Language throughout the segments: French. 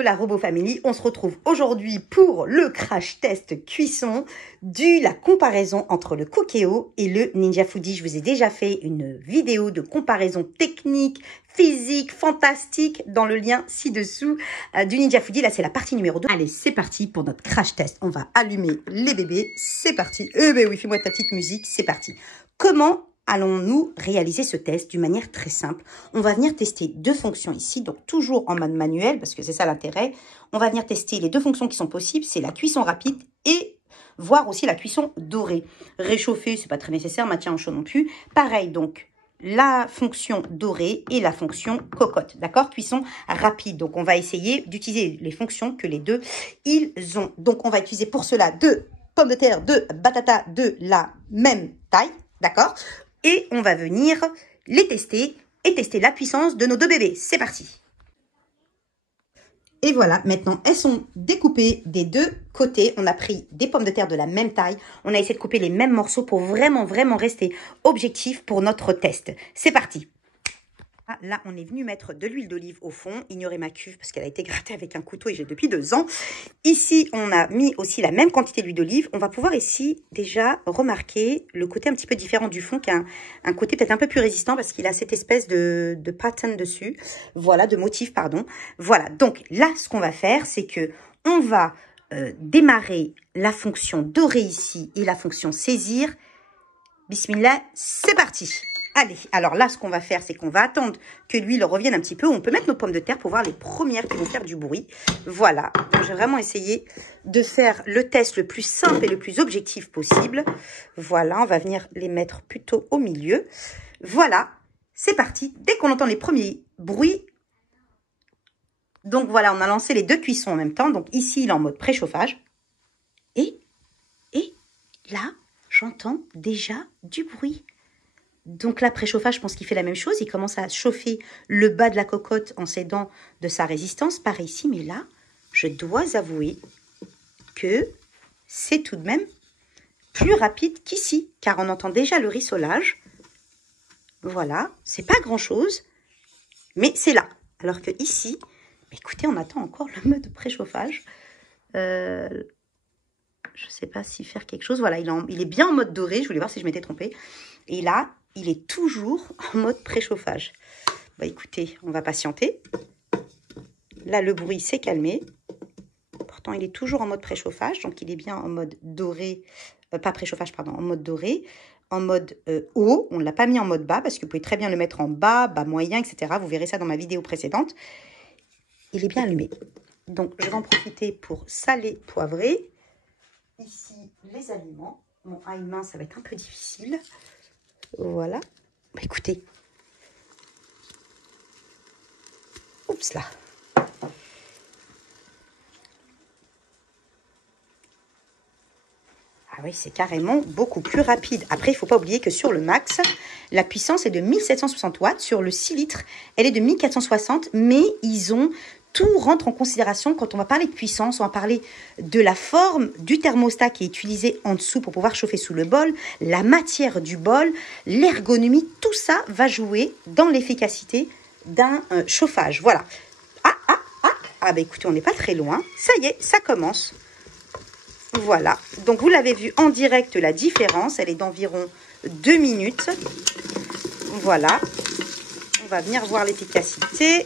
Hello la Robo Family, on se retrouve aujourd'hui pour le crash test cuisson la comparaison entre le Cookéo et le Ninja Foodi. Je vous ai déjà fait une vidéo de comparaison technique, physique, fantastique dans le lien ci-dessous du Ninja Foodi. Là, c'est la partie numéro 2. Allez, c'est parti pour notre crash test. On va allumer les bébés. C'est parti. Eh ben oui, fais-moi ta petite musique. C'est parti. Comment allons-nous réaliser ce test d'une manière très simple? On va venir tester deux fonctions ici, donc toujours en mode manuel, parce que c'est ça l'intérêt. On va venir tester les deux fonctions qui sont possibles, c'est la cuisson rapide et voir aussi la cuisson dorée. Réchauffer, c'est pas très nécessaire, maintien en chaud non plus. Pareil, donc la fonction dorée et la fonction cocotte, d'accord? Cuisson rapide. Donc on va essayer d'utiliser les fonctions que les deux ils ont. Donc on va utiliser pour cela deux pommes de terre, deux batatas de la même taille, d'accord? Et on va venir les tester et tester la puissance de nos deux bébés. C'est parti. Et voilà, maintenant, elles sont découpées des deux côtés. On a pris des pommes de terre de la même taille. On a essayé de couper les mêmes morceaux pour vraiment rester objectif pour notre test. C'est parti. Là, on est venu mettre de l'huile d'olive au fond, ignorer ma cuve parce qu'elle a été grattée avec un couteau et j'ai depuis 2 ans. Ici, on a mis aussi la même quantité d'huile d'olive. On va pouvoir ici déjà remarquer le côté un petit peu différent du fond, qui a un côté peut-être un peu plus résistant parce qu'il a cette espèce de pattern dessus. Voilà, de motif, pardon. Voilà, donc là, ce qu'on va faire, c'est que on va démarrer la fonction dorée ici et la fonction saisir. Bismillah, c'est parti. Allez, alors là, ce qu'on va faire, c'est qu'on va attendre que l'huile revienne un petit peu. On peut mettre nos pommes de terre pour voir les premières qui vont faire du bruit. Voilà, donc j'ai vraiment essayé de faire le test le plus simple et le plus objectif possible. Voilà, on va venir les mettre plutôt au milieu. Voilà, c'est parti. Dès qu'on entend les premiers bruits, donc voilà, on a lancé les deux cuissons en même temps. Donc ici, il est en mode préchauffage. Et là, j'entends déjà du bruit. Donc là, préchauffage, je pense qu'il fait la même chose. Il commence à chauffer le bas de la cocotte en s'aidant de sa résistance. Pareil ici, mais là, je dois avouer que c'est tout de même plus rapide qu'ici, car on entend déjà le rissolage. Voilà, c'est pas grand-chose, mais c'est là. Alors que ici, écoutez, on attend encore le mode préchauffage. Je ne sais pas si faire quelque chose. Voilà, il est bien en mode doré. Je voulais voir si je m'étais trompée. Et là, il est toujours en mode préchauffage. Bah écoutez, on va patienter. Là, le bruit s'est calmé. Pourtant, il est toujours en mode préchauffage. Donc, il est bien en mode doré. Pas préchauffage, pardon, en mode doré. En mode haut. On ne l'a pas mis en mode bas parce que vous pouvez très bien le mettre en bas, bas moyen, etc. Vous verrez ça dans ma vidéo précédente. Il est bien allumé. Donc, je vais en profiter pour saler, poivrer. Ici, les aliments. Bon, à une main, ça va être un peu difficile. Voilà. Bah, écoutez. Oups là. Ah oui, c'est carrément beaucoup plus rapide. Après, il ne faut pas oublier que sur le max, la puissance est de 1760 watts. Sur le 6 litres, elle est de 1460. Mais tout rentre en considération quand on va parler de puissance. On va parler de la forme du thermostat qui est utilisé en dessous pour pouvoir chauffer sous le bol, la matière du bol, l'ergonomie, tout ça va jouer dans l'efficacité d'un chauffage. Voilà. Ah bah écoutez, on n'est pas très loin. Ça y est, ça commence. Voilà. Donc vous l'avez vu en direct, la différence, elle est d'environ 2 minutes. Voilà. On va venir voir l'efficacité.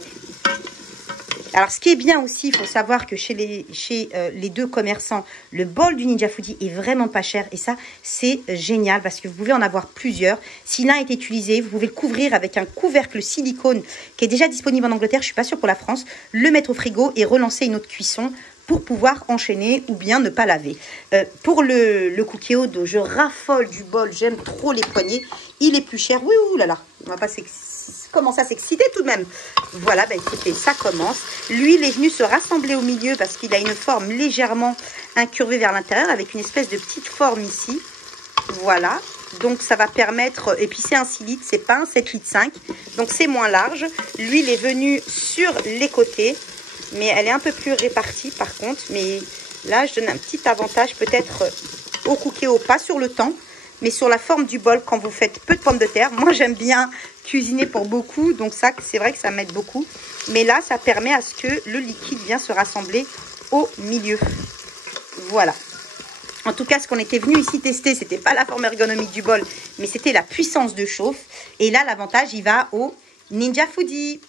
Alors, ce qui est bien aussi, il faut savoir que chez les deux commerçants, le bol du Ninja Foodi est vraiment pas cher. Et ça, c'est génial parce que vous pouvez en avoir plusieurs. Si l'un est utilisé, vous pouvez le couvrir avec un couvercle silicone qui est déjà disponible en Angleterre. Je ne suis pas sûre pour la France. Le mettre au frigo et relancer une autre cuisson pour pouvoir enchaîner ou bien ne pas laver. Pour le Cookéo, je raffole du bol. J'aime trop les poignées. Il est plus cher. Oui, oulala. On va pas commencer à s'exciter tout de même. Voilà, bah écoutez, ça commence. L'huile est venue se rassembler au milieu parce qu'il a une forme légèrement incurvée vers l'intérieur avec une espèce de petite forme ici. Voilà. Donc, ça va permettre... Et puis, c'est un 6 litres, c'est pas un 7 litres 5. Donc, c'est moins large. L'huile est venue sur les côtés. Mais elle est un peu plus répartie, par contre. Mais là, je donne un petit avantage peut-être au Cookéo, pas sur le temps, mais sur la forme du bol quand vous faites peu de pommes de terre. Moi, j'aime bien cuisiner pour beaucoup, donc ça, c'est vrai que ça m'aide beaucoup. Mais là, ça permet à ce que le liquide vienne se rassembler au milieu. Voilà. En tout cas, ce qu'on était venu ici tester, c'était pas la forme ergonomique du bol, mais c'était la puissance de chauffe. Et là, l'avantage, il va au Ninja Foodi.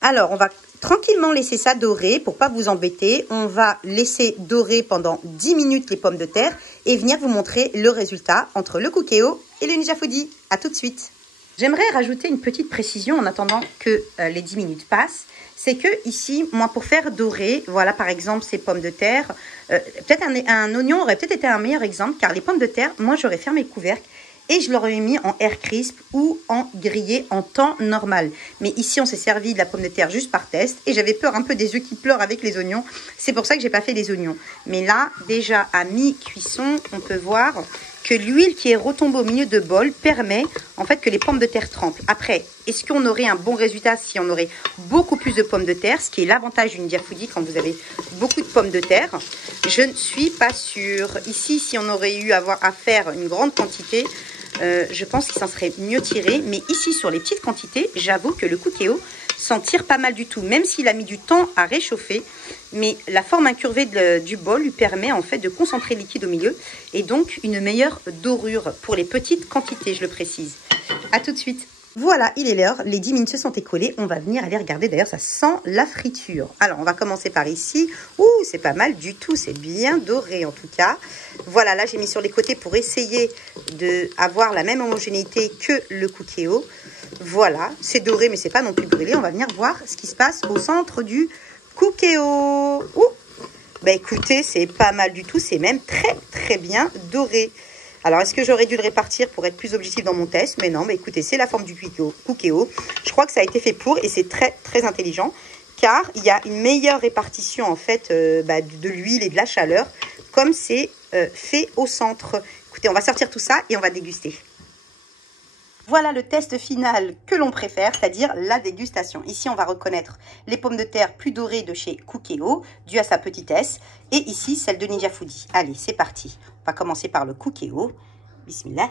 Alors, on va tranquillement laisser ça dorer pour pas vous embêter. On va laisser dorer pendant 10 minutes les pommes de terre et venir vous montrer le résultat entre le Cookéo et le Ninja Foodi. À tout de suite. J'aimerais rajouter une petite précision en attendant que les 10 minutes passent. C'est que ici, moi, pour faire dorer, voilà par exemple ces pommes de terre, peut-être un oignon aurait peut-être été un meilleur exemple, car les pommes de terre, moi j'aurais fermé le couvercle et je l'aurais mis en air crisp ou en grillé en temps normal. Mais ici, on s'est servi de la pomme de terre juste par test et j'avais peur un peu des œufs qui pleurent avec les oignons. C'est pour ça que j'ai pas fait les oignons. Mais là, déjà à mi-cuisson, on peut voir que l'huile qui est retombée au milieu de bol permet en fait que les pommes de terre trempent. Après, est-ce qu'on aurait un bon résultat si on aurait beaucoup plus de pommes de terre, ce qui est l'avantage d'une Ninja Foodi quand vous avez beaucoup de pommes de terre? Je ne suis pas sûre. Ici, si on aurait eu à faire une grande quantité, je pense qu'il s'en serait mieux tiré. Mais ici, sur les petites quantités, j'avoue que le Cookéo s'en tire pas mal du tout, même s'il a mis du temps à réchauffer. Mais la forme incurvée du bol lui permet en fait de concentrer le liquide au milieu et donc une meilleure dorure pour les petites quantités, je le précise. À tout de suite. Voilà, il est l'heure, les 10 minutes se sont écoulées, on va venir aller regarder, d'ailleurs ça sent la friture. Alors on va commencer par ici, ouh c'est pas mal du tout, c'est bien doré en tout cas. Voilà, là j'ai mis sur les côtés pour essayer d'avoir la même homogénéité que le Cookéo. Voilà, c'est doré mais c'est pas non plus brûlé, on va venir voir ce qui se passe au centre du Cookéo. Ouh, bah écoutez, c'est pas mal du tout, c'est même très très bien doré. Alors, est-ce que j'aurais dû le répartir pour être plus objectif dans mon test? Mais non, mais écoutez, c'est la forme du Cookéo. Je crois que ça a été fait pour et c'est très, très intelligent. Car il y a une meilleure répartition, en fait, de l'huile et de la chaleur, comme c'est fait au centre. Écoutez, on va sortir tout ça et on va déguster. Voilà le test final que l'on préfère, c'est-à-dire la dégustation. Ici, on va reconnaître les pommes de terre plus dorées de chez Cookéo, dû à sa petitesse. Et ici, celle de Ninja Foodi. Allez, c'est parti. On va commencer par le Cookéo. Bismillah.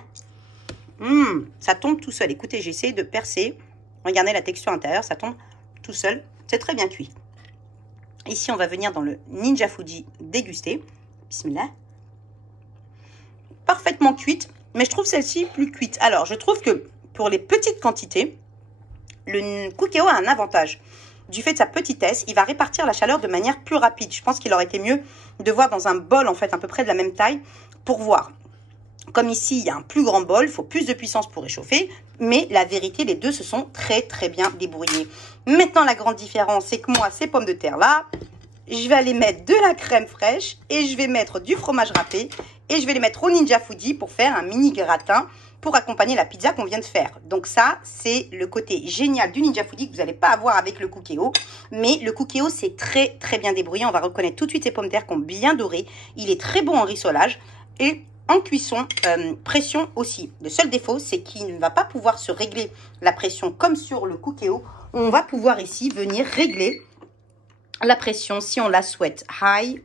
Ça tombe tout seul. Écoutez, j'ai essayé de percer. Regardez la texture intérieure, ça tombe tout seul. C'est très bien cuit. Ici, on va venir dans le Ninja Foodi déguster. Bismillah. Parfaitement cuite. Mais je trouve celle-ci plus cuite. Alors, je trouve que pour les petites quantités, le Cookéo a un avantage. Du fait de sa petitesse, il va répartir la chaleur de manière plus rapide. Je pense qu'il aurait été mieux de voir dans un bol, en fait, à peu près de la même taille, pour voir. Comme ici, il y a un plus grand bol, il faut plus de puissance pour réchauffer. Mais la vérité, les deux se sont très, très bien débrouillés. Maintenant, la grande différence, c'est que moi, ces pommes de terre-là, je vais aller mettre de la crème fraîche et je vais mettre du fromage râpé et je vais les mettre au Ninja Foodi pour faire un mini gratin pour accompagner la pizza qu'on vient de faire. Donc ça, c'est le côté génial du Ninja Foodi que vous n'allez pas avoir avec le Cookéo. Mais le Cookéo, c'est très très bien débrouillé. On va reconnaître tout de suite ces pommes de terre qui ont bien doré. Il est très bon en rissolage et en cuisson, pression aussi. Le seul défaut, c'est qu'il ne va pas pouvoir se régler la pression comme sur le Cookéo. On va pouvoir ici venir régler la pression si on la souhaite high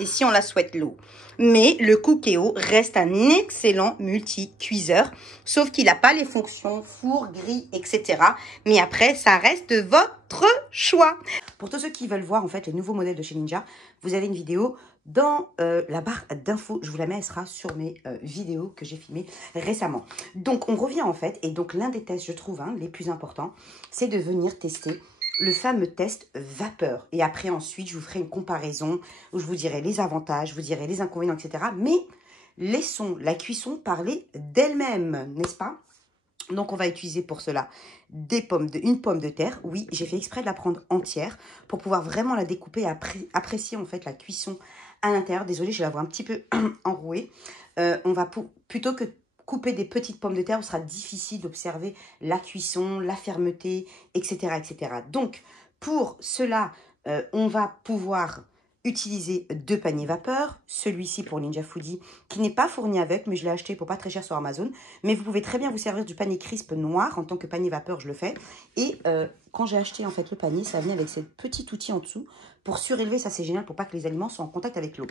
et si on la souhaite low. Mais le Cookéo reste un excellent multi-cuiseur, sauf qu'il n'a pas les fonctions four, grille, etc. Mais après, ça reste votre choix. Pour tous ceux qui veulent voir en fait les nouveaux modèles de chez Ninja, vous avez une vidéo dans la barre d'infos. Je vous la mets, elle sera sur mes vidéos que j'ai filmées récemment. Donc, on revient en fait, et donc l'un des tests, je trouve, les plus importants, c'est de venir tester le fameux test vapeur. Et après, ensuite, je vous ferai une comparaison où je vous dirai les avantages, je vous dirai les inconvénients, etc. Mais laissons la cuisson parler d'elle-même, n'est-ce pas? Donc, on va utiliser pour cela une pomme de terre. Oui, j'ai fait exprès de la prendre entière pour pouvoir vraiment la découper et apprécier en fait la cuisson à l'intérieur. Désolée, je la vois un petit peu enrouée. On va plutôt que couper des petites pommes de terre, il sera difficile d'observer la cuisson, la fermeté, etc., etc. Donc, pour cela, on va pouvoir utiliser 2 paniers vapeur. Celui-ci pour Ninja Foodi, qui n'est pas fourni avec, mais je l'ai acheté pour pas très cher sur Amazon. Mais vous pouvez très bien vous servir du panier crisp noir en tant que panier vapeur, je le fais. Et quand j'ai acheté en fait le panier, ça venait avec ce petit outil en dessous pour surélever. Ça, c'est génial pour pas que les aliments soient en contact avec l'eau.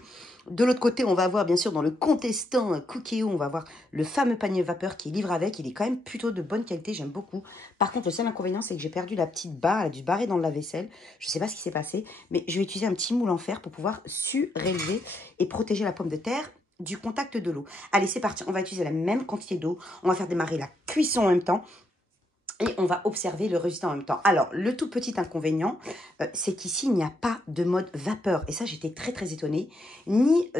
De l'autre côté, on va avoir bien sûr dans le contestant Cookéo, on va avoir le fameux panier vapeur qui est livré avec. Il est quand même plutôt de bonne qualité, j'aime beaucoup. Par contre, le seul inconvénient, c'est que j'ai perdu la petite barre. Elle a dû se barrer dans le lave-vaisselle. Je sais pas ce qui s'est passé, mais je vais utiliser un petit moule en fer pour pouvoir surélever et protéger la pomme de terre du contact de l'eau. Allez, c'est parti. On va utiliser la même quantité d'eau. On va faire démarrer la cuisson en même temps. Et on va observer le résultat en même temps. Alors, le tout petit inconvénient, c'est qu'ici, il n'y a pas de mode vapeur. Et ça, j'étais très, très étonnée. Ni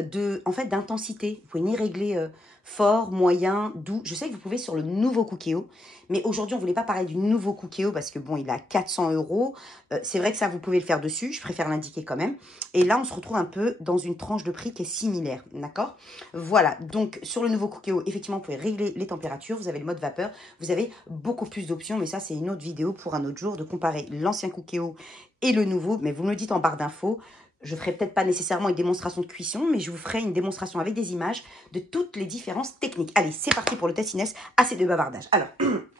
en fait, d'intensité. Vous pouvez ni régler fort, moyen, doux. Je sais que vous pouvez sur le nouveau Cookéo. Mais aujourd'hui, on ne voulait pas parler du nouveau Cookéo parce que, bon, il a 400 €. C'est vrai que ça, vous pouvez le faire dessus. Je préfère l'indiquer quand même. Et là, on se retrouve un peu dans une tranche de prix qui est similaire. D'accord? Voilà. Donc, sur le nouveau Cookéo, effectivement, vous pouvez régler les températures. Vous avez le mode vapeur. Vous avez beaucoup plus d'options. Mais ça, c'est une autre vidéo pour un autre jour de comparer l'ancien Cookéo et le nouveau. Mais vous me le dites en barre d'infos. Je ne ferai peut-être pas nécessairement une démonstration de cuisson, mais je vous ferai une démonstration avec des images de toutes les différences techniques. Allez, c'est parti pour le test Inès. Assez de bavardage. Alors,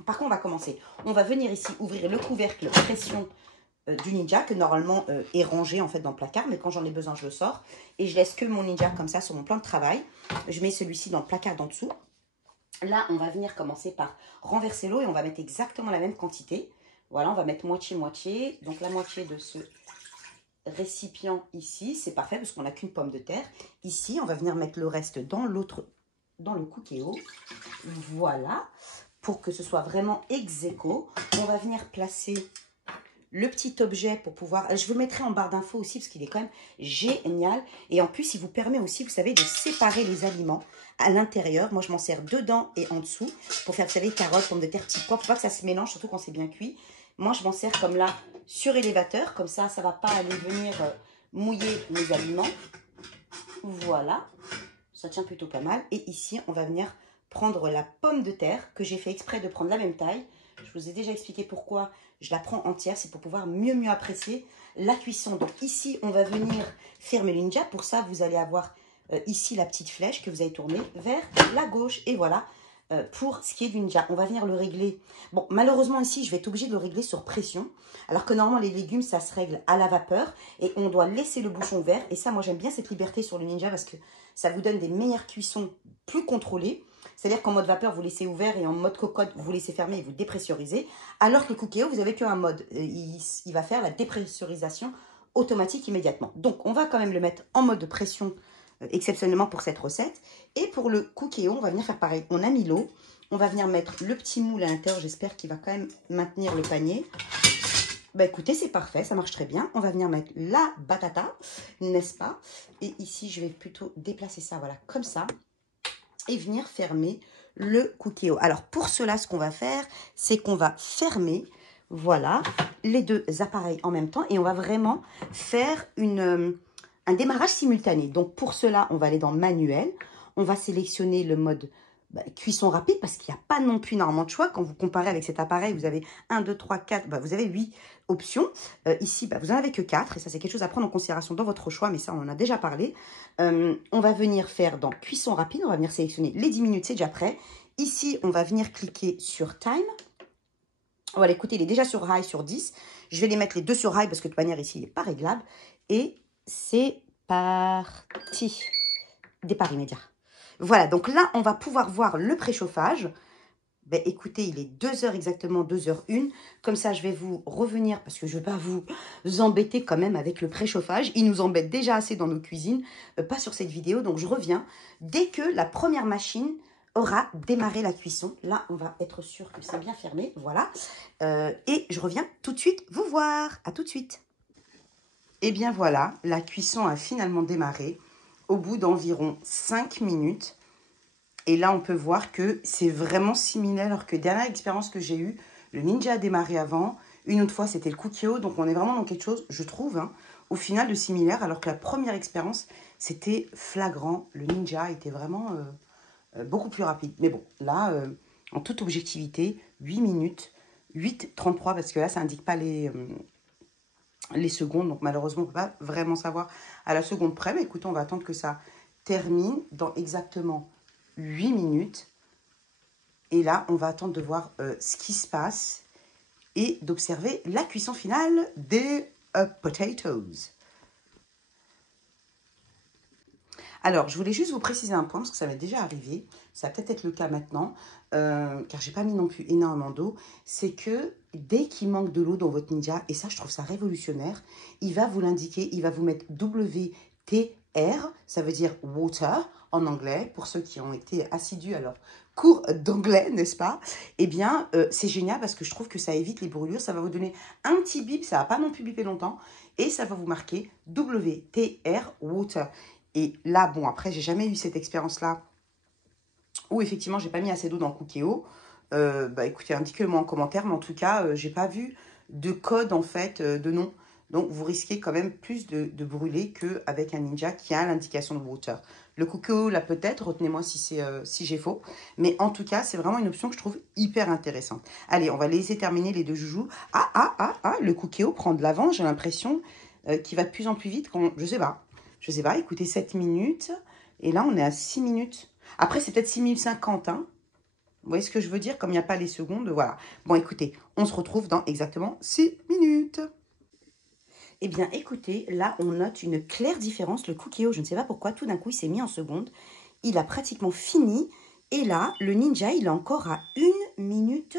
par contre, on va commencer. On va venir ici ouvrir le couvercle pression du Ninja, que normalement est rangé en fait dans le placard, mais quand j'en ai besoin, je le sors. Et je laisse que mon Ninja comme ça sur mon plan de travail. Je mets celui-ci dans le placard d'en dessous. Là, on va venir commencer par renverser l'eau et on va mettre exactement la même quantité. Voilà, on va mettre moitié-moitié. Donc, la moitié de ce récipient ici, c'est parfait parce qu'on n'a qu'une pomme de terre. Ici, on va venir mettre le reste dans l'autre, dans le Cookéo. Voilà, pour que ce soit vraiment ex aequo. On va venir placer le petit objet pour pouvoir... Je vous mettrai en barre d'infos aussi parce qu'il est quand même génial. Et en plus, il vous permet aussi, vous savez, de séparer les aliments à l'intérieur. Moi, je m'en sers dedans et en dessous pour faire, vous savez, carottes, pommes de terre, petits pois, pour pas que ça se mélange, surtout quand c'est bien cuit. Moi, je m'en sers comme là, sur élévateur. Comme ça, ça ne va pas aller venir mouiller mes aliments. Voilà. Ça tient plutôt pas mal. Et ici, on va venir prendre la pomme de terre que j'ai fait exprès de prendre la même taille. Je vous ai déjà expliqué pourquoi je la prends entière. C'est pour pouvoir mieux apprécier la cuisson. Donc ici, on va venir fermer le Ninja. Pour ça, vous allez avoir ici la petite flèche que vous allez tourner vers la gauche. Et voilà. Pour ce qui est du Ninja, on va venir le régler. Bon, malheureusement ici, je vais être obligée de le régler sur pression. Alors que normalement, les légumes, ça se règle à la vapeur. Et on doit laisser le bouchon ouvert. Et ça, moi, j'aime bien cette liberté sur le Ninja parce que ça vous donne des meilleures cuissons plus contrôlées. C'est-à-dire qu'en mode vapeur, vous laissez ouvert et en mode cocotte, vous laissez fermer et vous dépressurisez. Alors que le Cookéo, vous n'avez qu'un mode. Il va faire la dépressurisation automatique immédiatement. Donc, on va quand même le mettre en mode de pression exceptionnellement pour cette recette. Et pour le Cookéo, on va venir faire pareil. On a mis l'eau. On va venir mettre le petit moule à l'intérieur. J'espère qu'il va quand même maintenir le panier. Bah écoutez, c'est parfait, ça marche très bien. On va venir mettre la batata, n'est-ce pas? Et ici, je vais plutôt déplacer ça, voilà, comme ça. Et venir fermer le Cookéo. Alors, pour cela, ce qu'on va faire, c'est qu'on va fermer, voilà, les deux appareils en même temps. Et on va vraiment faire un démarrage simultané. Donc, pour cela, on va aller dans manuel. On va sélectionner le mode cuisson rapide parce qu'il n'y a pas non plus énormément de choix. Quand vous comparez avec cet appareil, vous avez 1, 2, 3, 4, vous avez 8 options. Ici, vous n'en avez que 4 et ça, c'est quelque chose à prendre en considération dans votre choix, mais ça, on en a déjà parlé. On va venir faire dans cuisson rapide, on va venir sélectionner les 10 minutes, c'est déjà prêt. Ici, on va venir cliquer sur time. Voilà, écoutez, il est déjà sur high, sur 10. Je vais les mettre les deux sur high parce que de toute manière, ici, il n'est pas réglable. Et c'est parti. Départ immédiat. Voilà, donc là, on va pouvoir voir le préchauffage. Ben, écoutez, il est 2 h exactement, 2 h 01. Comme ça, je vais vous revenir parce que je ne vais pas vous embêter quand même avec le préchauffage. Il nous embête déjà assez dans nos cuisines, pas sur cette vidéo. Donc, je reviens dès que la première machine aura démarré la cuisson. Là, on va être sûr que c'est bien fermé. Voilà. Et je reviens tout de suite vous voir. À tout de suite. Et bien voilà, la cuisson a finalement démarré au bout d'environ 5 minutes. Et là, on peut voir que c'est vraiment similaire. Alors que dernière expérience que j'ai eue, le Ninja a démarré avant. Une autre fois, c'était le Cookéo. Donc, on est vraiment dans quelque chose, je trouve, au final, de similaire. Alors que la première expérience, c'était flagrant. Le Ninja était vraiment beaucoup plus rapide. Mais bon, là, en toute objectivité, 8 minutes, 8,33 parce que là, ça n'indique pas les secondes. Donc, malheureusement, on ne peut pas vraiment savoir à la seconde près. Mais écoutez, on va attendre que ça termine dans exactement 8 minutes. Et là, on va attendre de voir ce qui se passe. et d'observer la cuisson finale des potatoes. Alors, je voulais juste vous préciser un point, parce que ça va déjà arriver, ça va peut-être être le cas maintenant, car j'ai pas mis non plus énormément d'eau, c'est que dès qu'il manque de l'eau dans votre Ninja, et ça je trouve ça révolutionnaire, il va vous l'indiquer, il va vous mettre WTR, ça veut dire water en anglais, pour ceux qui ont été assidus à leur cours d'anglais, n'est-ce pas? Eh bien, c'est génial parce que je trouve que ça évite les brûlures, ça va vous donner un petit bip, ça va pas non plus biper longtemps, et ça va vous marquer WTR water. Et là, bon, après, j'ai jamais eu cette expérience-là où effectivement, j'ai pas mis assez d'eau dans le Cookéo. Bah écoutez, indiquez-le moi en commentaire, mais en tout cas, j'ai pas vu de code en fait, de nom. Donc, vous risquez quand même plus de brûler qu'avec un Ninja qui a l'indication de water. Le Cookéo, là peut-être, retenez-moi si j'ai faux. Mais en tout cas, c'est vraiment une option que je trouve hyper intéressante. Allez, on va laisser terminer les deux joujoux. Le Cookéo prend de l'avant, j'ai l'impression qu'il va de plus en plus vite. Je sais pas. Je sais pas, écoutez, 7 minutes. Et là, on est à 6 minutes. Après, c'est peut-être 6 minutes 50, hein. Vous voyez ce que je veux dire? Comme il n'y a pas les secondes, voilà. Bon, écoutez, on se retrouve dans exactement 6 minutes. Eh bien, écoutez, là, on note une claire différence. Le Cookéo, je ne sais pas pourquoi, tout d'un coup, il s'est mis en seconde. Il a pratiquement fini. Et là, le Ninja, il est encore à 1 minute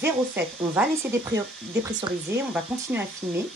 07. On va laisser dépressuriser. On va continuer à filmer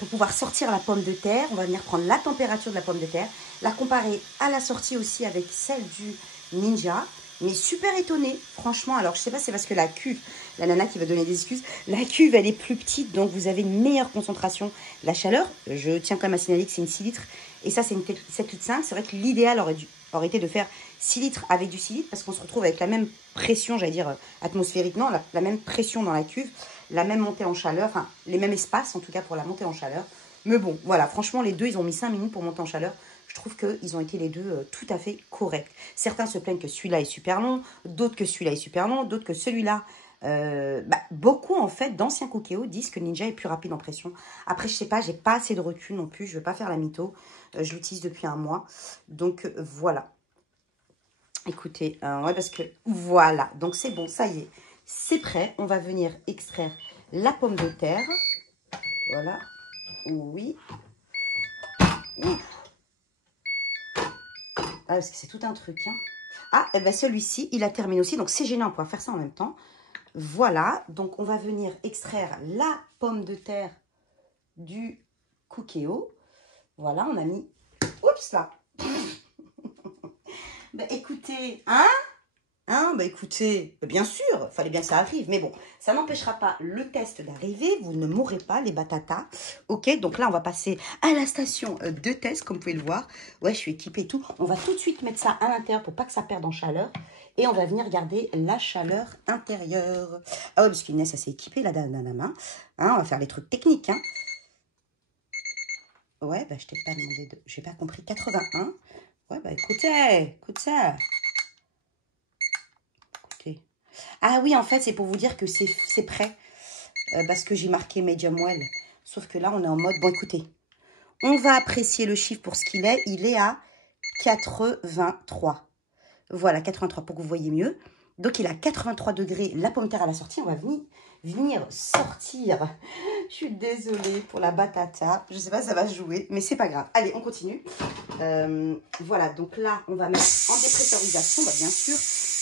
pour pouvoir sortir la pomme de terre. On va venir prendre la température de la pomme de terre, la comparer à la sortie aussi avec celle du Ninja. Mais super étonnée, franchement. Alors, je sais pas, c'est parce que la cuve, la nana qui va donner des excuses, la cuve, elle est plus petite, donc vous avez une meilleure concentration. La chaleur, je tiens quand même à signaler que c'est une 6 litres. Et ça, c'est une 7 litres 5. C'est vrai que l'idéal aurait été de faire 6 litres avec du 6 litres, parce qu'on se retrouve avec la même pression, j'allais dire atmosphérique, non, la même pression dans la cuve, la même montée en chaleur, enfin, les mêmes espaces, en tout cas, pour la montée en chaleur. Mais bon, voilà, franchement, les deux, ils ont mis 5 minutes pour monter en chaleur. Je trouve qu'ils ont été les deux tout à fait corrects. Certains se plaignent que celui-là est super long, d'autres que celui-là est super long, d'autres que celui-là... beaucoup, en fait, d'anciens Cookéo disent que Ninja est plus rapide en pression. Après, je sais pas, j'ai pas assez de recul non plus. Je vais pas faire la mytho. Je l'utilise depuis un mois. Donc, voilà. Écoutez, ouais, parce que... Voilà. Donc, c'est bon, ça y est. C'est prêt. On va venir extraire la pomme de terre. Voilà. Oui. Ouf. Ah, parce que c'est tout un truc, hein. Ah, et ben celui-ci, il a terminé aussi. Donc, c'est gênant, on pourra faire ça en même temps. Voilà. Donc, on va venir extraire la pomme de terre du Cookéo. Voilà, on a mis... Oups, là. Ben, écoutez, écoutez, bien sûr, fallait bien que ça arrive. Mais bon, ça n'empêchera pas le test d'arriver. Vous ne mourrez pas, les batatas. Ok, donc là, on va passer à la station de test, comme vous pouvez le voir. Ouais, je suis équipée et tout. On va tout de suite mettre ça à l'intérieur pour pas que ça perde en chaleur. Et on va venir regarder la chaleur intérieure. Ah ouais, parce qu'Inès, ça s'est équipée, là, dans la main. Hein, on va faire les trucs techniques, hein. Ouais, bah, je t'ai pas demandé de... J'ai pas compris. 81. Ouais, bah, écoutez, écoute ça. Écoutez. Ah oui, en fait, c'est pour vous dire que c'est prêt. Parce que j'ai marqué medium well. Sauf que là, on est en mode... Bon, écoutez. On va apprécier le chiffre pour ce qu'il est. Il est à 83. Voilà, 83 pour que vous voyez mieux. Donc, il a 83 degrés. La pomme de terre à la sortie, on va venir sortir. Je suis désolée pour la batata. Je ne sais pas si ça va se jouer, mais c'est pas grave. Allez, on continue. Voilà, donc là, on va mettre en dépressurisation, bah, bien sûr.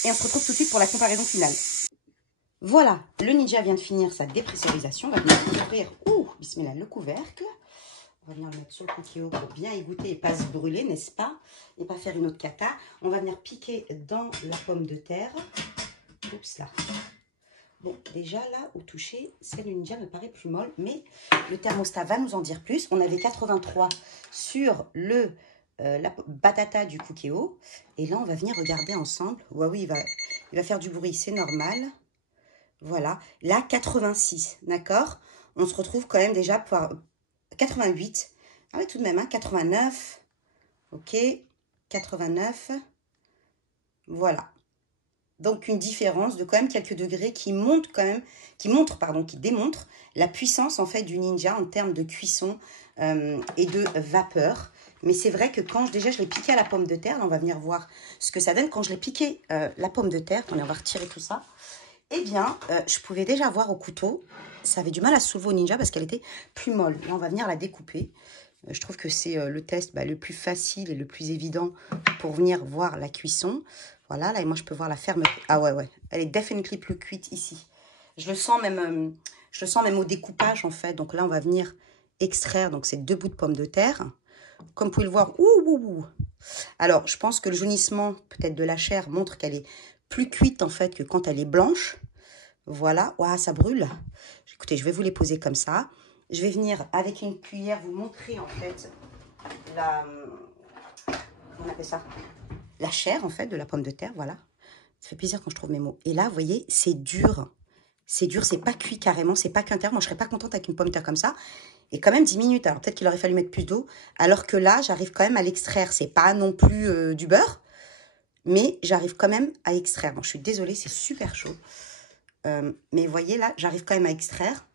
Et on se retrouve tout de suite pour la comparaison finale. Voilà, le Ninja vient de finir sa dépressurisation. On va venir ouvrir, bismillah, le couvercle. On va venir le mettre sur le Cookéo pour bien y goûter et pas se brûler, n'est-ce pas? Et pas faire une autre cata. On va venir piquer dans la pomme de terre. Oups là. Bon, déjà là, au toucher, celle du Ninja me paraît plus molle, mais le thermostat va nous en dire plus. On avait 83 sur la batata du Cookéo. Et là, on va venir regarder ensemble. Ouais, oui, il va faire du bruit, c'est normal. Voilà. Là, 86, d'accord? On se retrouve quand même déjà pour 88. Ah oui, tout de même, hein, 89. Ok, 89. Voilà. Donc, une différence de quand même quelques degrés qui démontre la puissance, en fait, du Ninja en termes de cuisson et de vapeur. Mais c'est vrai que quand déjà je l'ai piqué à la pomme de terre, là, on va venir voir ce que ça donne. Quand je l'ai piqué la pomme de terre, on va retirer tout ça. Eh bien, je pouvais déjà voir au couteau, ça avait du mal à se soulever au Ninja parce qu'elle était plus molle. Là, on va venir la découper. Je trouve que c'est le test le plus facile et le plus évident pour venir voir la cuisson. Voilà, là, et moi, je peux voir la fermeté. Ah ouais, ouais, elle est definitely plus cuite ici. Je le sens même au découpage, en fait. Donc là, on va venir extraire donc ces 2 bouts de pommes de terre. Comme vous pouvez le voir, alors, je pense que le jaunissement, peut-être de la chair, montre qu'elle est plus cuite, en fait, que quand elle est blanche. Voilà, ouah, ça brûle. Écoutez, je vais vous les poser comme ça. Je vais venir avec une cuillère vous montrer en fait on appelle ça, la chair en fait de la pomme de terre, voilà. Ça fait plaisir quand je trouve mes mots. Et là, vous voyez, c'est dur. C'est dur, c'est pas cuit carrément, c'est pas qu'un terre. Moi, je serais pas contente avec une pomme de terre comme ça. Et quand même 10 minutes. Alors peut-être qu'il aurait fallu mettre plus d'eau. Alors que là, j'arrive quand même à l'extraire. C'est pas non plus du beurre, mais j'arrive quand même à extraire. Bon, je suis désolée, c'est super chaud. Mais vous voyez là, j'arrive quand même à extraire.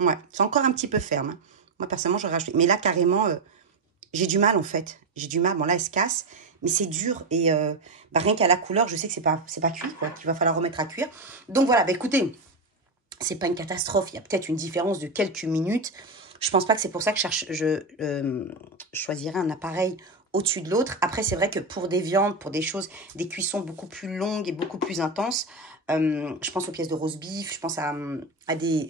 Ouais, c'est encore un petit peu ferme. Hein. Moi, personnellement, j'aurais rajouté. Mais là, carrément, j'ai du mal, en fait. J'ai du mal. Bon, là, elle se casse. Mais c'est dur. Et rien qu'à la couleur, je sais que c'est pas cuit, quoi. Qu'il va falloir remettre à cuire. Donc, voilà. Bah, écoutez, c'est pas une catastrophe. Il y a peut-être une différence de quelques minutes. Je pense pas que c'est pour ça que je choisirais un appareil au-dessus de l'autre. Après, c'est vrai que pour des viandes, pour des choses, des cuissons beaucoup plus longues et beaucoup plus intenses, je pense aux pièces de roast beef, je pense à des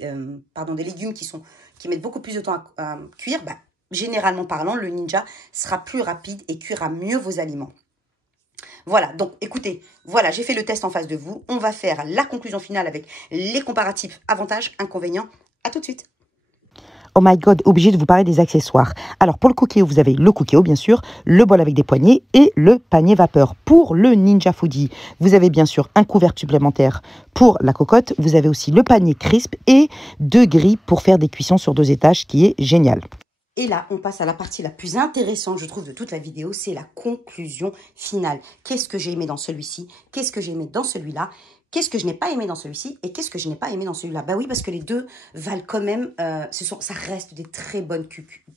légumes qui mettent beaucoup plus de temps à cuire. Bah, généralement parlant, le Ninja sera plus rapide et cuira mieux vos aliments. Voilà, donc écoutez, voilà, j'ai fait le test en face de vous. On va faire la conclusion finale avec les comparatifs avantages, inconvénients. À tout de suite. Oh my god, obligé de vous parler des accessoires. Alors pour le cookéo, vous avez le cookéo bien sûr, le bol avec des poignées et le panier vapeur. Pour le Ninja Foodi, vous avez bien sûr un couvercle supplémentaire pour la cocotte. Vous avez aussi le panier crisp et 2 grilles pour faire des cuissons sur 2 étages, qui est génial. Et là, on passe à la partie la plus intéressante, je trouve, de toute la vidéo, c'est la conclusion finale. Qu'est-ce que j'ai aimé dans celui-ci? Qu'est-ce que j'ai aimé dans celui-là? Qu'est-ce que je n'ai pas aimé dans celui-ci? Et qu'est-ce que je n'ai pas aimé dans celui-là? Bah oui, parce que les deux valent quand même, ça reste des très bonnes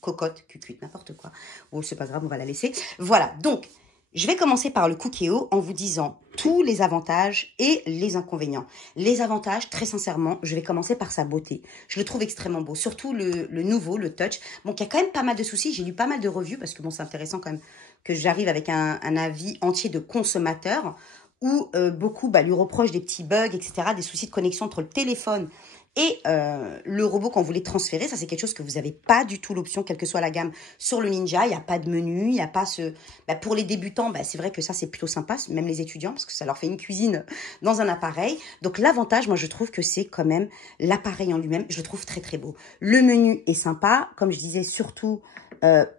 cocottes, cucuttes, n'importe quoi. Bon, c'est pas grave, on va la laisser. Voilà, donc, je vais commencer par le cookéo en vous disant tous les avantages et les inconvénients. Les avantages, très sincèrement, je vais commencer par sa beauté. Je le trouve extrêmement beau, surtout le nouveau, le touch. Bon, il y a quand même pas mal de soucis. J'ai lu pas mal de reviews parce que bon, c'est intéressant quand même que j'arrive avec un avis entier de consommateur où beaucoup lui reprochent des petits bugs, etc., des soucis de connexion entre le téléphone et le robot quand vous voulez transférer. Ça, c'est quelque chose que vous n'avez pas du tout l'option, quelle que soit la gamme. Sur le Ninja, il n'y a pas de menu, il n'y a pas ce... pour les débutants, c'est vrai que ça, c'est plutôt sympa, même les étudiants, parce que ça leur fait une cuisine dans un appareil. Donc, l'avantage, moi, je trouve que c'est quand même l'appareil en lui-même. Je le trouve très, très beau. Le menu est sympa, comme je disais, surtout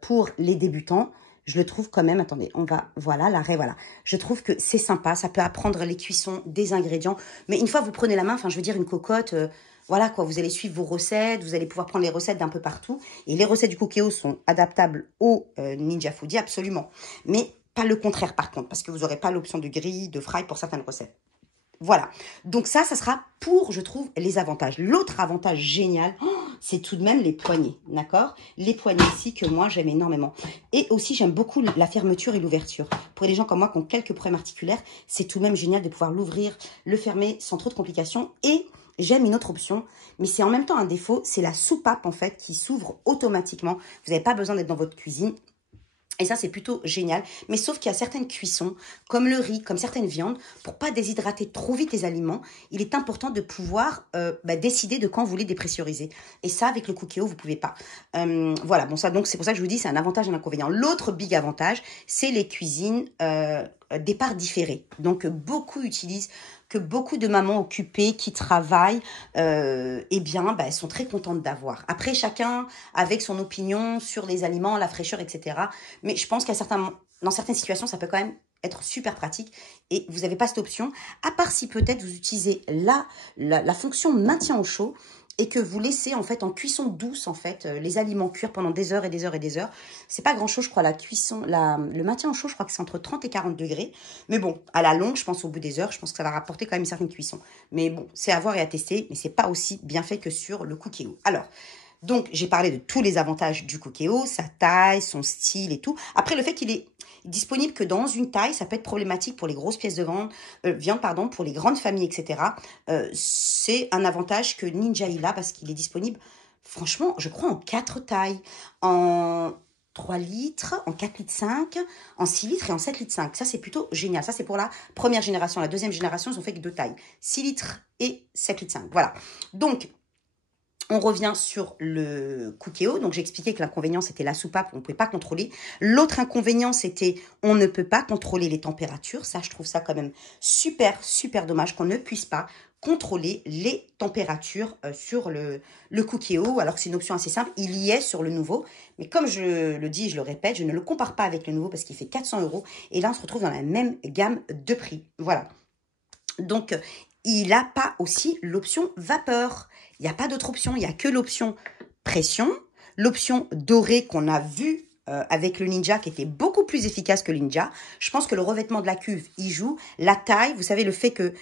pour les débutants. Je le trouve quand même, attendez, voilà, l'arrêt, voilà. Je trouve que c'est sympa, ça peut apprendre les cuissons des ingrédients. Mais une fois vous prenez la main, enfin, je veux dire, une cocotte, voilà quoi, vous allez suivre vos recettes, vous allez pouvoir prendre les recettes d'un peu partout. Et les recettes du cookéo sont adaptables au Ninja Foodi, absolument. Mais pas le contraire, par contre, parce que vous n'aurez pas l'option de grille, de fry pour certaines recettes. Voilà. Donc ça sera pour, je trouve, les avantages. L'autre avantage génial, c'est tout de même les poignées, d'accord? Les poignées ici que moi, j'aime énormément. Et aussi, j'aime beaucoup la fermeture et l'ouverture. Pour les gens comme moi qui ont quelques problèmes articulaires, c'est tout de même génial de pouvoir l'ouvrir, le fermer sans trop de complications. Et j'aime une autre option, mais c'est en même temps un défaut, c'est la soupape, en fait, qui s'ouvre automatiquement. Vous n'avez pas besoin d'être dans votre cuisine. Et ça, c'est plutôt génial. Mais sauf qu'il y a certaines cuissons, comme le riz, comme certaines viandes, pour pas déshydrater trop vite les aliments, il est important de pouvoir décider de quand vous voulez dépressuriser. Et ça, avec le cookéo, vous pouvez pas. Voilà, bon ça, donc c'est pour ça que je vous dis, c'est un avantage et un inconvénient. L'autre big avantage, c'est les cuisines départ différé. Donc, beaucoup utilisent que beaucoup de mamans occupées qui travaillent, elles sont très contentes d'avoir. Après, chacun avec son opinion sur les aliments, la fraîcheur, etc. Mais je pense dans certaines situations, ça peut quand même être super pratique et vous n'avez pas cette option, à part si peut-être vous utilisez la fonction maintien au chaud et que vous laissez en fait en cuisson douce en fait les aliments cuire pendant des heures et des heures et des heures. C'est pas grand chose, je crois, le maintien au chaud, je crois que c'est entre 30 et 40 degrés. Mais bon, à la longue, je pense au bout des heures, je pense que ça va rapporter quand même une certaine cuisson. Mais bon, c'est à voir et à tester, mais c'est pas aussi bien fait que sur le cookéo. Alors, Donc, j'ai parlé de tous les avantages du Cookéo, sa taille, son style et tout. Après, le fait qu'il est disponible que dans une taille, ça peut être problématique pour les grosses pièces de viande, pardon, pour les grandes familles, etc. C'est un avantage que Ninja il a parce qu'il est disponible, franchement, je crois en 4 tailles. En 3 litres, en 4 litres 5, en 6 litres et en 7 litres 5. Ça, c'est plutôt génial. Ça, c'est pour la première génération. La deuxième génération, ils ont fait que 2 tailles. 6 litres et 7 litres 5. Voilà. Donc, on revient sur le Cookéo. Donc, j'ai expliqué que l'inconvénient, c'était la soupape, on ne pouvait pas contrôler. L'autre inconvénient, c'était on ne peut pas contrôler les températures. Ça, je trouve ça quand même super, super dommage qu'on ne puisse pas contrôler les températures sur le Cookéo, alors que c'est une option assez simple. Il y est sur le nouveau. Mais comme je le dis, je le répète, je ne le compare pas avec le nouveau parce qu'il fait 400 €. Et là, on se retrouve dans la même gamme de prix. Voilà. Donc, il n'a pas aussi l'option vapeur. Il n'y a pas d'autre option. Il n'y a que l'option pression, l'option dorée qu'on a vue avec le Ninja qui était beaucoup plus efficace que le Ninja. Je pense que le revêtement de la cuve y joue. La taille, vous savez, le fait que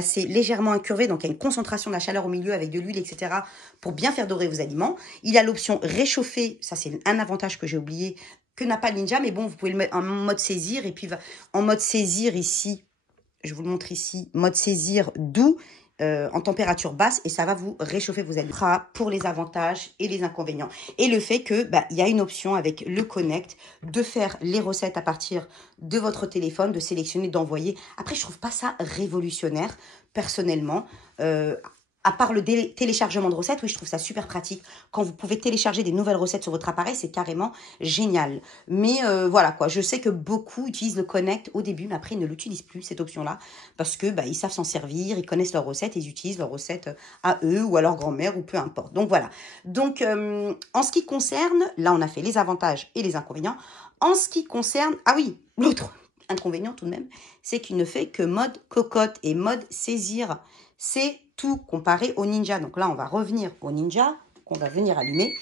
c'est légèrement incurvé, donc il y a une concentration de la chaleur au milieu avec de l'huile, etc. pour bien faire dorer vos aliments. Il a l'option réchauffer. Ça, c'est un avantage que j'ai oublié, que n'a pas le Ninja. Mais bon, vous pouvez le mettre en mode saisir. Et puis, en mode saisir ici, je vous le montre ici, mode saisir doux, en température basse, et ça va vous réchauffer vos aliments. Pour les avantages et les inconvénients. Et le fait que il y a une option avec le Connect de faire les recettes à partir de votre téléphone, de sélectionner, d'envoyer. Après, je trouve pas ça révolutionnaire, personnellement. À part le téléchargement de recettes, oui, je trouve ça super pratique. Quand vous pouvez télécharger des nouvelles recettes sur votre appareil, c'est carrément génial. Mais voilà quoi, je sais que beaucoup utilisent le Connect au début, mais après ils ne l'utilisent plus, cette option-là, parce que ils savent s'en servir, ils connaissent leurs recettes, ils utilisent leurs recettes à eux ou à leur grand-mère ou peu importe. Donc voilà. Donc en ce qui concerne, là on a fait les avantages et les inconvénients. En ce qui concerne, ah oui, l'autre inconvénient tout de même, c'est qu'il ne fait que mode cocotte et mode saisir. C'est tout comparé au Ninja. Donc là, on va revenir au Ninja, qu'on va venir allumer.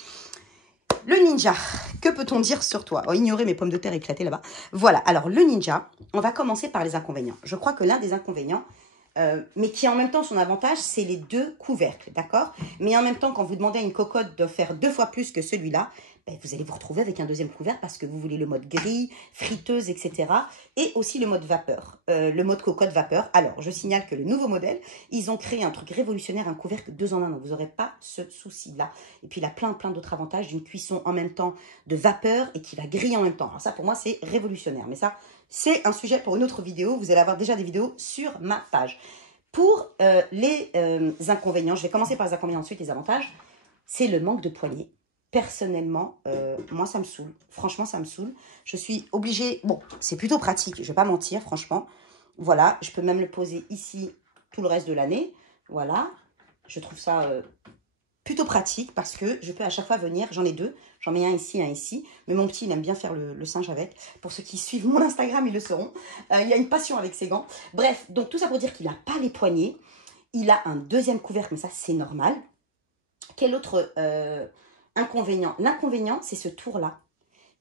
Le Ninja, que peut-on dire sur toi? Oh, ignorez mes pommes de terre éclatées là-bas. Voilà, alors le Ninja, on va commencer par les inconvénients. Je crois que l'un des inconvénients, mais qui en même temps son avantage, c'est les 2 couvercles, d'accord? Mais en même temps, quand vous demandez à une cocotte de faire 2 fois plus que celui-là, vous allez vous retrouver avec un deuxième couvercle parce que vous voulez le mode grille, friteuse, etc. Et aussi le mode vapeur, le mode cocotte vapeur. Alors, je signale que le nouveau modèle, ils ont créé un truc révolutionnaire, un couvercle 2 en 1. Donc, vous n'aurez pas ce souci-là. Et puis, il a plein d'autres avantages d'une cuisson en même temps de vapeur et qui va griller en même temps. Alors ça, pour moi, c'est révolutionnaire. Mais ça, c'est un sujet pour une autre vidéo. Vous allez avoir déjà des vidéos sur ma page. Pour les inconvénients, je vais commencer par les inconvénients, ensuite les avantages. C'est le manque de poignée. Personnellement, moi, ça me saoule. Franchement, ça me saoule. Je suis obligée... Bon, c'est plutôt pratique, je ne vais pas mentir, franchement. Voilà, je peux même le poser ici tout le reste de l'année. Voilà, je trouve ça plutôt pratique parce que je peux à chaque fois venir... J'en ai 2, j'en mets un ici. Mais mon petit, il aime bien faire le singe avec. Pour ceux qui suivent mon Instagram, ils le sauront. Il y a une passion avec ses gants. Bref, donc tout ça pour dire qu'il n'a pas les poignets. Il a un deuxième couvercle, mais ça, c'est normal. Quel autre... inconvénient. L'inconvénient, c'est ce tour-là,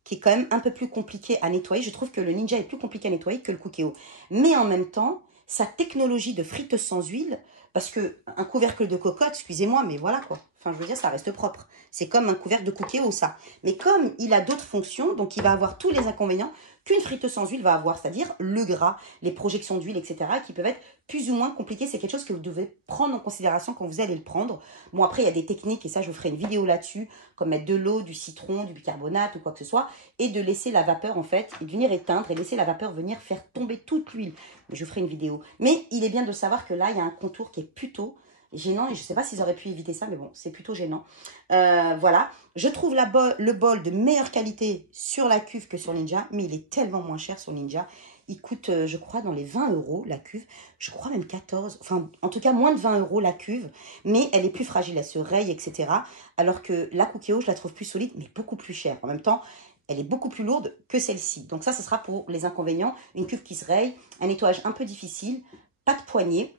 qui est quand même un peu plus compliqué à nettoyer. Je trouve que le Ninja est plus compliqué à nettoyer que le Cookéo. Mais en même temps, sa technologie de friteuse sans huile, parce que un couvercle de cocotte, excusez-moi, mais voilà quoi. Enfin, je veux dire, ça reste propre. C'est comme un couvercle de Cookéo, ça. Mais comme il a d'autres fonctions, donc il va avoir tous les inconvénients qu'une friteuse sans huile va avoir, c'est-à-dire le gras, les projections d'huile, etc., qui peuvent être plus ou moins compliquées. C'est quelque chose que vous devez prendre en considération quand vous allez le prendre. Bon, après, il y a des techniques, et ça, je vous ferai une vidéo là-dessus, comme mettre de l'eau, du citron, du bicarbonate ou quoi que ce soit, et de laisser la vapeur, en fait, et de venir éteindre, et laisser la vapeur venir faire tomber toute l'huile. Je vous ferai une vidéo. Mais il est bien de savoir que là, il y a un contour qui est plutôt gênant, et je ne sais pas s'ils auraient pu éviter ça, mais bon, c'est plutôt gênant. Voilà, je trouve le bol de meilleure qualité sur la cuve que sur Ninja, mais il est tellement moins cher sur Ninja. Il coûte, je crois, dans les 20 € la cuve, je crois même 14, enfin, en tout cas, moins de 20 € la cuve, mais elle est plus fragile, elle se raye, etc. Alors que la Cookéo, je la trouve plus solide, mais beaucoup plus chère. En même temps, elle est beaucoup plus lourde que celle-ci. Donc ça, ce sera pour les inconvénients. Une cuve qui se raye, un nettoyage un peu difficile, pas de poignée.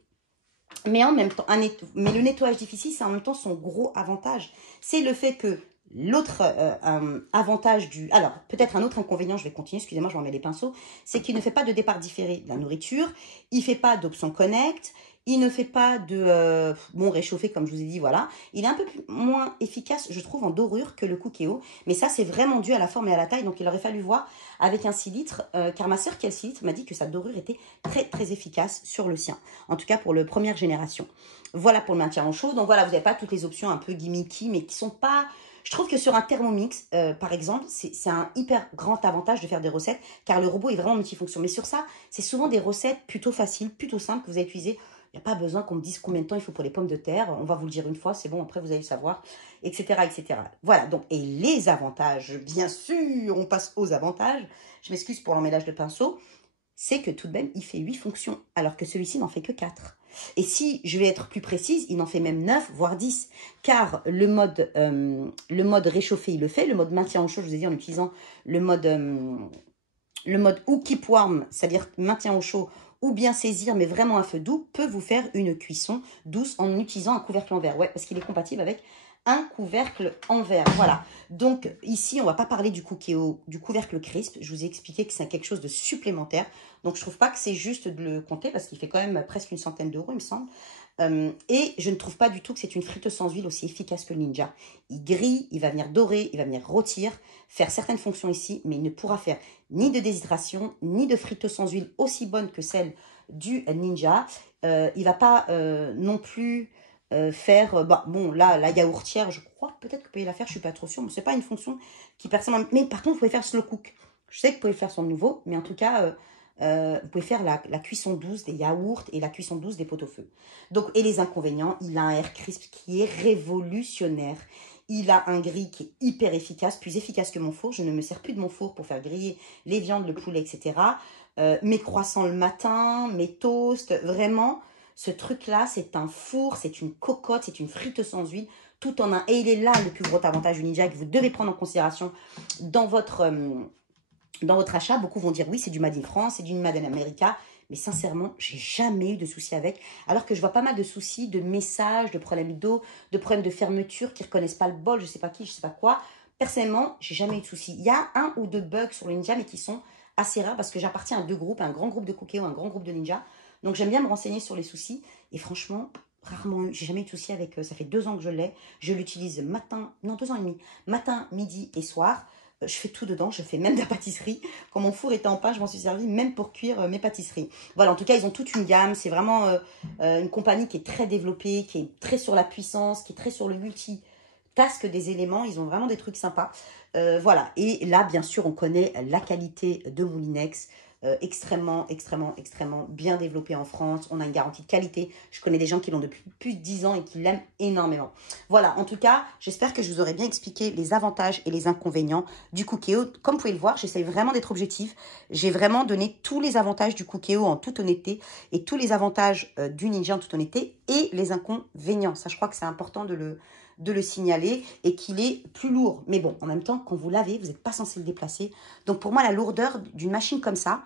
Mais en même temps, mais le nettoyage difficile, c'est en même temps son gros avantage. C'est le fait que l'autre avantage du... Alors, peut-être un autre inconvénient, je vais continuer, excusez-moi, je vais remettre les pinceaux, c'est qu'il ne fait pas de départ différé de la nourriture, il ne fait pas d'option connect, Il ne fait pas de bon réchauffé comme je vous ai dit, voilà. Il est un peu moins efficace, je trouve, en dorure que le Cookéo. Mais ça, c'est vraiment dû à la forme et à la taille. Donc, il aurait fallu voir avec un 6 litres, car ma sœur qui a le 6 litres m'a dit que sa dorure était très, très efficace sur le sien. En tout cas, pour le première génération. Voilà pour le maintien en chaud. Donc, voilà, vous n'avez pas toutes les options un peu gimmicky, mais qui sont pas... Je trouve que sur un Thermomix, par exemple, c'est un hyper grand avantage de faire des recettes, car le robot est vraiment multifonction. Mais sur ça, c'est souvent des recettes plutôt faciles, plutôt simples, que vous allez utiliser. Il n'y a pas besoin qu'on me dise combien de temps il faut pour les pommes de terre. On va vous le dire une fois, c'est bon, après vous allez le savoir, etc., etc. Voilà, donc, et les avantages, bien sûr, on passe aux avantages. Je m'excuse pour l'emmêlage de pinceau. C'est que tout de même, il fait 8 fonctions, alors que celui-ci n'en fait que 4. Et si je vais être plus précise, il en fait même 9, voire 10. Car le mode réchauffé, il le fait. Le mode maintien en chaud, je vous ai dit, en utilisant le mode ou keep warm, c'est-à-dire maintien au chaud, ou bien saisir, mais vraiment à feu doux, peut vous faire une cuisson douce en utilisant un couvercle en verre. Ouais, parce qu'il est compatible avec un couvercle en verre. Voilà. Donc, ici, on ne va pas parler du Cookéo, du couvercle crisp. Je vous ai expliqué que c'est quelque chose de supplémentaire. Donc, je ne trouve pas que c'est juste de le compter parce qu'il fait quand même presque une centaine d'euros, il me semble. Et je ne trouve pas du tout que c'est une friteuse sans huile aussi efficace que le Ninja. Il grille, il va venir dorer, il va venir rôtir, faire certaines fonctions ici, mais il ne pourra faire ni de déshydratation, ni de friteuse sans huile aussi bonne que celle du Ninja. Il ne va pas non plus faire, bon, là, la yaourtière, je crois peut-être que vous pouvez la faire, je ne suis pas trop sûre, mais ce n'est pas une fonction qui personnellement... Mais par contre, vous pouvez faire slow cook. Je sais que vous pouvez le faire sur le nouveau, mais en tout cas... vous pouvez faire la cuisson douce des yaourts et la cuisson douce des pot-au-feu. Donc, et les inconvénients, il a un air crisp qui est révolutionnaire. Il a un grill qui est hyper efficace, plus efficace que mon four. Je ne me sers plus de mon four pour faire griller les viandes, le poulet, etc. Mes croissants le matin, mes toasts, vraiment, ce truc-là, c'est un four, c'est une cocotte, c'est une frite sans huile, tout en un. Et il est là le plus gros avantage du Ninja que vous devez prendre en considération dans votre achat. Beaucoup vont dire oui, c'est du Made in France, c'est du Made in America. Mais sincèrement, j'ai jamais eu de soucis avec. Alors que je vois pas mal de soucis, de messages, de problèmes d'eau, de problèmes de fermeture, qui reconnaissent pas le bol, je sais pas qui, je sais pas quoi. Personnellement, j'ai jamais eu de soucis. Il y a un ou deux bugs sur le Ninja, mais qui sont assez rares parce que j'appartiens à deux groupes, un grand groupe de Cookéo, un grand groupe de Ninja. Donc j'aime bien me renseigner sur les soucis. Et franchement, rarement, j'ai jamais eu de soucis avec. Ça fait 2 ans que je l'ai. Je l'utilise matin, non 2 ans et demi, matin, midi et soir. Je fais tout dedans, je fais même de la pâtisserie. Quand mon four était en panne, je m'en suis servi même pour cuire mes pâtisseries. Voilà, en tout cas, ils ont toute une gamme. C'est vraiment une compagnie qui est très développée, qui est très sur la puissance, qui est très sur le multitask des éléments. Ils ont vraiment des trucs sympas. Voilà, et là, bien sûr, on connaît la qualité de Moulinex. Extrêmement bien développé en France. On a une garantie de qualité. Je connais des gens qui l'ont depuis plus de 10 ans et qui l'aiment énormément. Voilà, en tout cas, j'espère que je vous aurai bien expliqué les avantages et les inconvénients du Cookéo. Comme vous pouvez le voir, j'essaie vraiment d'être objectif. J'ai vraiment donné tous les avantages du Cookéo en toute honnêteté et tous les avantages du Ninja en toute honnêteté et les inconvénients. Ça, je crois que c'est important de le signaler et qu'il est plus lourd. Mais bon, en même temps, quand vous lavez, vous n'êtes pas censé le déplacer. Donc pour moi, la lourdeur d'une machine comme ça,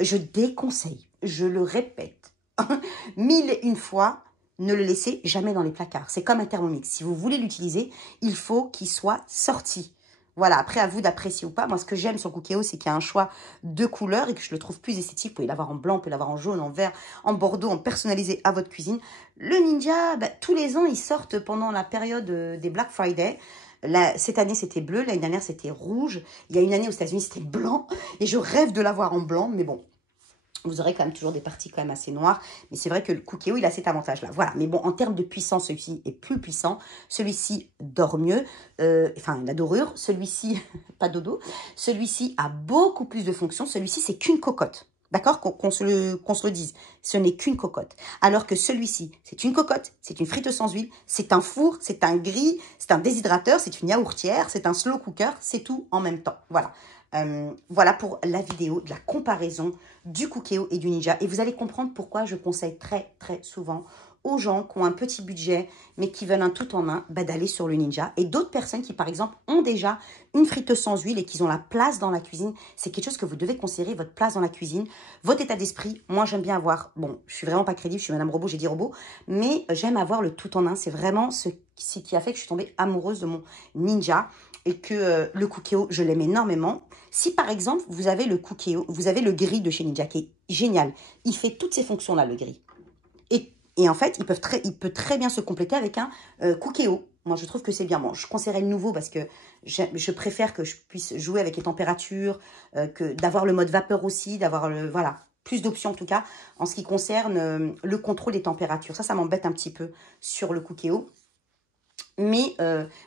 je déconseille, je le répète, 1001 fois, ne le laissez jamais dans les placards. C'est comme un Thermomix. Si vous voulez l'utiliser, il faut qu'il soit sorti. Voilà, après, à vous d'apprécier ou pas. Moi, ce que j'aime sur Cookéo, c'est qu'il y a un choix de couleurs et que je le trouve plus esthétique. Vous pouvez l'avoir en blanc, vous pouvez l'avoir en jaune, en vert, en bordeaux, en personnalisé à votre cuisine. Le Ninja, tous les ans, ils sortent pendant la période des Black Friday. Là, cette année, c'était bleu. L'année dernière, c'était rouge. Il y a une année aux États-Unis, c'était blanc. Et je rêve de l'avoir en blanc, mais bon. Vous aurez quand même toujours des parties quand même assez noires. Mais c'est vrai que le Cookéo, il a cet avantage-là. Voilà. Mais bon, en termes de puissance, celui-ci est plus puissant. Celui-ci dort mieux. Enfin, la dorure. Celui-ci, pas dodo. Celui-ci a beaucoup plus de fonctions. Celui-ci, c'est qu'une cocotte. D'accord? Qu'on se le dise. Ce n'est qu'une cocotte. Alors que celui-ci, c'est une cocotte, c'est une frite sans huile, c'est un four, c'est un grill, c'est un déshydrateur, c'est une yaourtière, c'est un slow cooker, c'est tout en même temps. Voilà. Voilà pour la vidéo de la comparaison du Cookéo et du Ninja. Et vous allez comprendre pourquoi je conseille très souvent aux gens qui ont un petit budget mais qui veulent un tout en un, d'aller sur le Ninja. Et d'autres personnes qui, par exemple, ont déjà une friteuse sans huile et qui ont la place dans la cuisine, c'est quelque chose que vous devez considérer, votre place dans la cuisine, votre état d'esprit. Moi, j'aime bien avoir, bon, je suis vraiment pas crédible, je suis Madame Robot, j'ai dit robot, mais j'aime avoir le tout en un. C'est vraiment ce qui a fait que je suis tombée amoureuse de mon Ninja et que le Cookéo, je l'aime énormément. Si par exemple, vous avez le Cookéo, vous avez le grill de chez Ninja qui est génial. Il fait toutes ces fonctions-là, le grill. Et Et en fait, il peut très bien se compléter avec un Cookéo. Moi, je trouve que c'est bien. Bon, je conseillerais le nouveau parce que je préfère que je puisse jouer avec les températures, que d'avoir le mode vapeur aussi, d'avoir voilà, plus d'options en tout cas en ce qui concerne le contrôle des températures. Ça m'embête un petit peu sur le Cookéo. Mais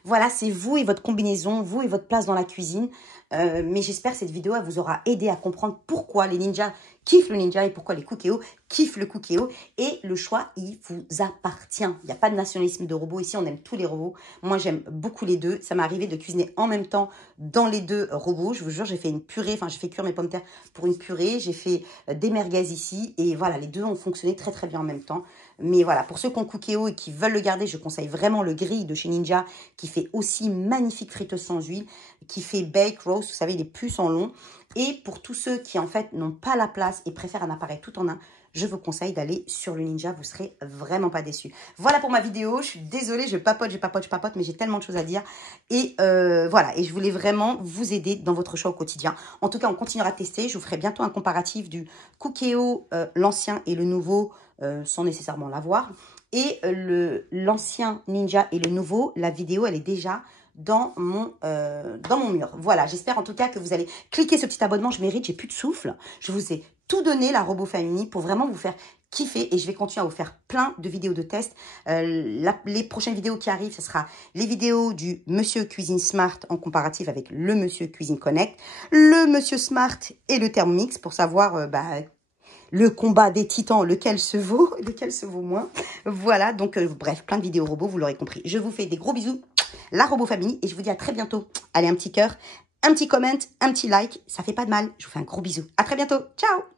voilà, c'est vous et votre combinaison, vous et votre place dans la cuisine. Mais j'espère que cette vidéo elle vous aura aidé à comprendre pourquoi les ninjas kiffent le ninja et pourquoi les Cookéo kiffent le Cookéo. Et le choix, il vous appartient. Il n'y a pas de nationalisme de robot ici, on aime tous les robots. Moi, j'aime beaucoup les deux. Ça m'est arrivé de cuisiner en même temps dans les deux robots. Je vous jure, j'ai fait une purée, enfin j'ai fait cuire mes pommes de terre pour une purée. J'ai fait des merguez ici. Et voilà, les deux ont fonctionné très très bien en même temps. Mais voilà, pour ceux qui ont Cookéo et qui veulent le garder, je conseille vraiment le grill de chez Ninja qui fait aussi magnifique friteuse sans huile, qui fait bake, roast, vous savez, les puces en long. Et pour tous ceux qui en fait n'ont pas la place et préfèrent un appareil tout en un, je vous conseille d'aller sur le Ninja, vous serez vraiment pas déçus. Voilà pour ma vidéo, je suis désolée, je papote, mais j'ai tellement de choses à dire. Et voilà, et je voulais vraiment vous aider dans votre choix au quotidien. En tout cas, on continuera à tester, je vous ferai bientôt un comparatif du Cookéo, l'ancien et le nouveau, sans nécessairement l'avoir. Et l'ancien Ninja et le nouveau, la vidéo, elle est déjà dans mon mur. Voilà, j'espère en tout cas que vous allez cliquer ce petit abonnement. Je mérite, j'ai plus de souffle. Je vous ai tout donné, la Robot Family, pour vraiment vous faire kiffer. Et je vais continuer à vous faire plein de vidéos de tests. Les prochaines vidéos qui arrivent, ce sera les vidéos du Monsieur Cuisine Smart en comparatif avec le Monsieur Cuisine Connect, le Monsieur Smart et le Thermomix pour savoir le combat des titans, lequel se vaut moins. Voilà, donc bref, plein de vidéos robots, vous l'aurez compris. Je vous fais des gros bisous, la Robot Family, et je vous dis à très bientôt. Allez, un petit cœur, un petit comment, un petit like, ça fait pas de mal. Je vous fais un gros bisou. À très bientôt. Ciao!